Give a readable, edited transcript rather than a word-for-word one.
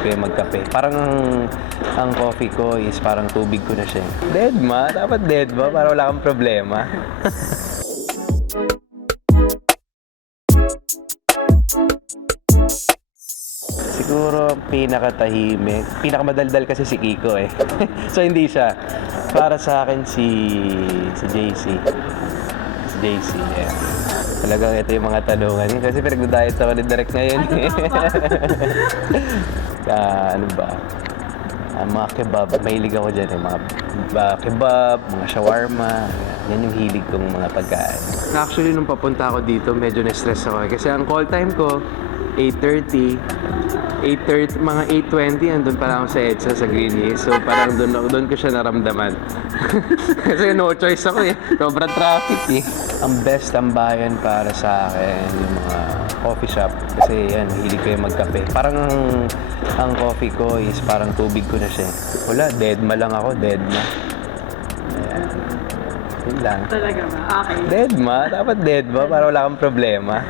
hilig ko yung magkape. Parang ang coffee ko is parang tubig ko na siya. Deadma? Dapat deadma para wala kang problema. Siguro pinakatahimik. Pinakamadaldal kasi si Kiko eh. So hindi siya. Para sa akin si JC. Si JC, yeah. Talagang ito yung mga tanungan. Kasi pinagdadiet ako ni Direk ngayon eh. Ano ba? Mga kebab. Mahilig ako dyan eh. Mga kebab, mga shawarma. Yan yung hilig kong mga pagkain. Actually, nung papunta ako dito, medyo na-stress ako. Kasi ang call time ko, 8:30, mga 8:20, andun pala ako sa EDSA, sa Green Hills. So parang doon ko siya naramdaman. Kasi no choice ako eh. Sobrang traffic eh. Ang best tambayan para sa akin, yung mga coffee shop. Kasi yan, hilig ko yung magkape. Parang ang coffee ko is parang tubig ko na siya. Wala, deadma lang ako, deadma. Ayan. Yun lang. Talaga ba? Okay. Deadma? Dapat deadma para wala kang problema.